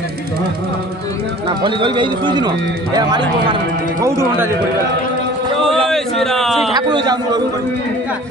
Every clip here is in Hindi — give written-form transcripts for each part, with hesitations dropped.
ना भली गरी बेई सुई दिनो ए मारी को मार बहुत घंटा जे करिबा जय श्री राम श्री ठाकुर जाऊ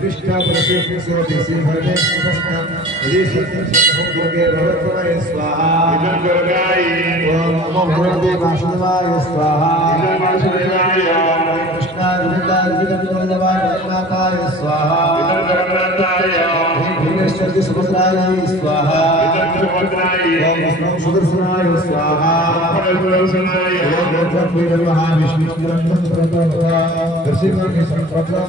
प्रतिष्ठा प्रतिष्ठित सिंहने कृष्णं ऋषिं संभोगे भगवत्वय स्वाहा इदं दुर्गाय ओम नमो भगवते वासुदेवाय स्वाहा इदं वासुदेवाय कृष्णाय विद्याय माताय स्वाहा इदं धर्मराय भीमेश्वरस्य सुभद्राय स्वाहा इदं सुभद्राय ओम विष्णु सुदर्शनाय स्वाहा सुदर्शनाय ओम ब्रह्म महाविष्णु ब्रह्मप्रभा दर्शिकानि संप्रभा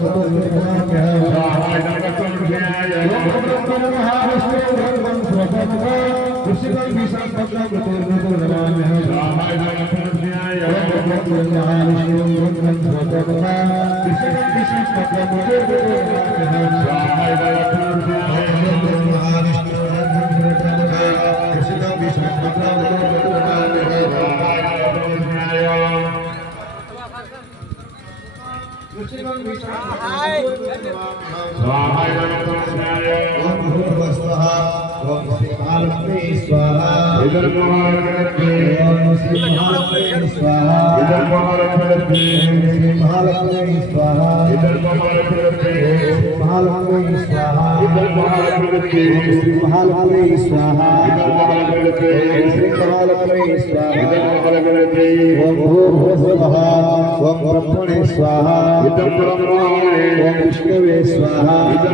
ब्रह्मणे स्वाहा ओम विष्णवे स्वाहा ओम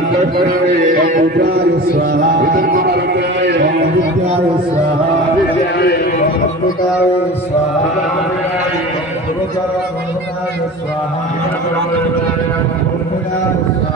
रुद्राय स्वाहा ओम आदित्याय स्वाहा ओम अमृताय स्वाहा ओम भगवताय स्वाहा